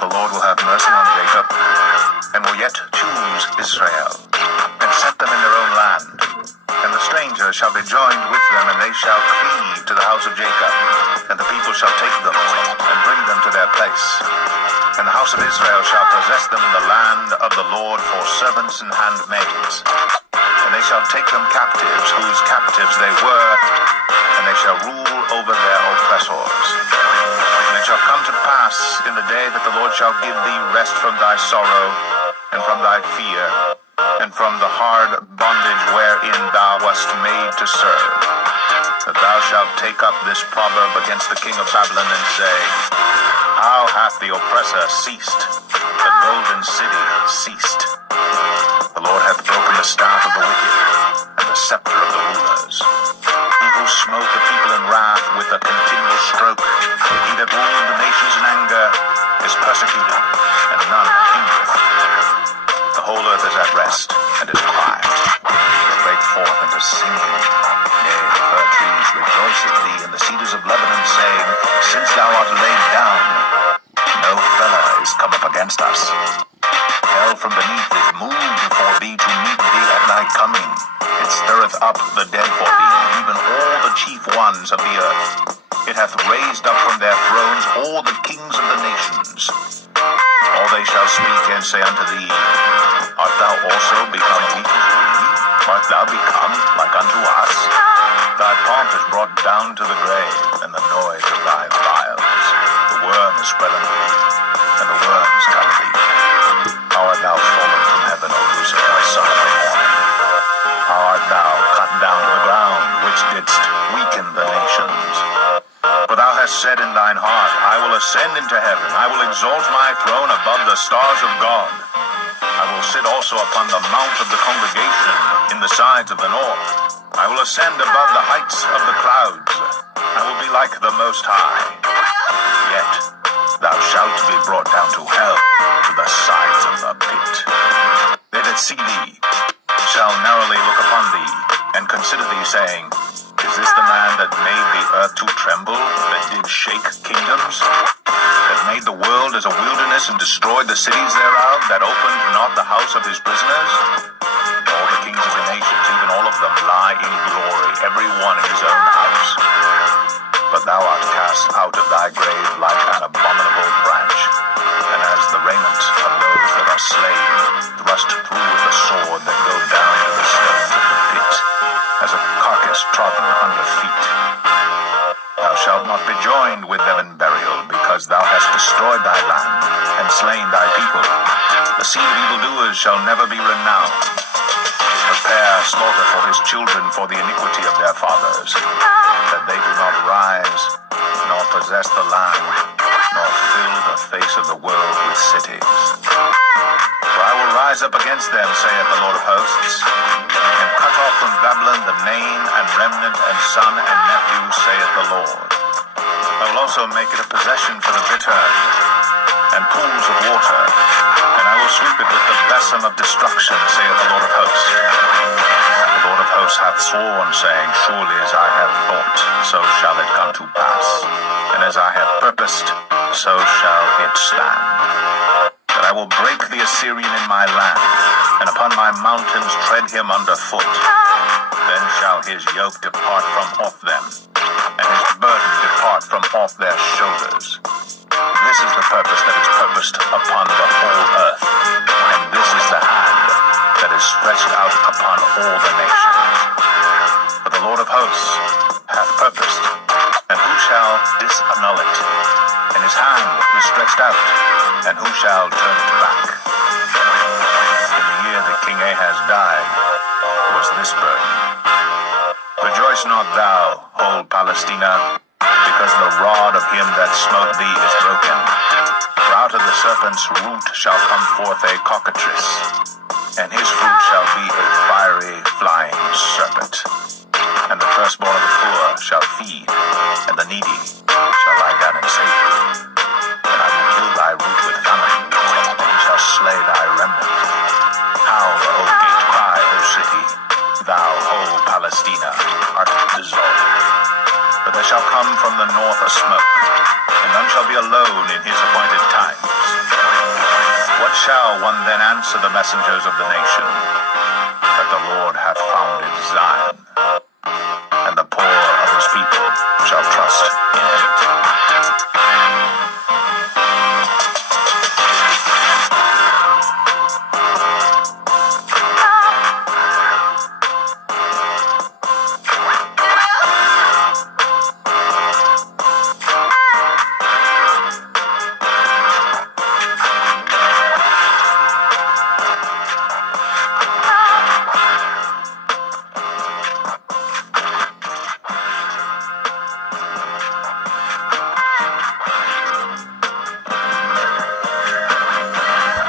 For the Lord will have mercy on Jacob, and will yet choose Israel, and set them in their own land. And the stranger shall be joined with them, and they shall cleave to the house of Jacob, and the people shall take them, and bring them to their place. And the house of Israel shall possess them in the land of the Lord for servants and handmaids. And they shall take them captives, whose captives they were, and they shall rule over their oppressors. And it shall come to pass in the day that the Lord shall give thee rest from thy sorrow, and from thy fear, and from the hard bondage wherein thou wast made to serve, that thou shalt take up this proverb against the king of Babylon, and say, How hath the oppressor ceased? The golden city ceased. The Lord hath broken the staff of the wicked, and the scepter of the rulers. He who smote the people in wrath with a continual stroke, he that ruled the nations in anger, is persecuted, and none hindereth. The whole earth is at rest, and is quiet. They break forth into singing. Yea, the fir trees rejoice in thee, and the cedars of Lebanon, saying, Since thou art laid down, no fellow is come up against us. Hell from beneath is moved before thee to meet thee at thy coming. It stirreth up the dead for thee, even all the chief ones of the earth. It hath raised up from their thrones all the kings of the nations. All they shall speak and say unto thee, Art thou also become weak as we? Art thou become like unto us? Thy pomp is brought down to the grave, and the noise of thy vials. The worm is spread unto thee, and the worms cover thee. How art thou fallen from heaven, O Lucifer, son of the morning? How art thou cut down to the ground, which didst weaken the nations? For thou hast said in thine heart, I will ascend into heaven, I will exalt my throne above the stars of God. I will sit also upon the mount of the congregation in the sides of the north. I will ascend above the heights of the clouds. I will be like the Most High. Yet thou shalt be brought down to hell, to the sides of the pit. They that see thee shall narrowly look upon thee, and consider thee, saying, Is this the man that made the earth to tremble, that did shake kingdoms, that made the world as a wilderness, and destroyed the cities thereof, that opened not the house of his prisoners? All the kings of the nations, even all of them, lie in glory, every one in his own house. But thou art cast out of thy grave like an abominable branch, and as the raiment of those that are slain, thrust through with the sword, that go down to the stones of the pit, as a carcass trodden under feet. Thou shalt not be joined with them in burial, because thou hast destroyed thy land, and slain thy people. The seed of evildoers shall never be renowned. Prepare slaughter for his children for the iniquity of their fathers, that they do not rise, nor possess the land, nor fill the face of the world with cities. For I will rise up against them, saith the Lord of hosts, and cut off from Babylon the name and remnant and son and nephew, saith the Lord. I will also make it a possession for the bitter, and pools of water, and I will sweep it with the besom of destruction, saith the Lord of hosts. The Lord of hosts hath sworn, saying, Surely as I have thought, so shall it come to pass, and as I have purposed, so shall it stand. That I will break the Assyrian in my land, and upon my mountains tread him under foot. Then shall his yoke depart from off them, and his burden depart from off their shoulders. This is the purpose that is purposed upon the whole earth, and this is the hand that is stretched out upon all the nations. For the Lord of hosts hath purposed, and who shall disannul it? And his hand is stretched out, and who shall turn it back? In the year that King Ahaz died was this burden. Rejoice not thou, whole Palestina, because the rod of him that smote thee is broken. For out of the serpent's root shall come forth a cockatrice, and his fruit shall be a fiery flying serpent. And the firstborn of the poor shall feed, and the needy shall lie down in safety. And I will kill thy root with famine, and he shall slay thy remnant. Howl, O gate, cry, O city, thou whole Palestina art dissolved. But there shall come from the north a smoke, and none shall be alone in his appointed times. What shall one then answer the messengers of the nation? That the Lord hath founded Zion, and the poor of his people shall trust in him.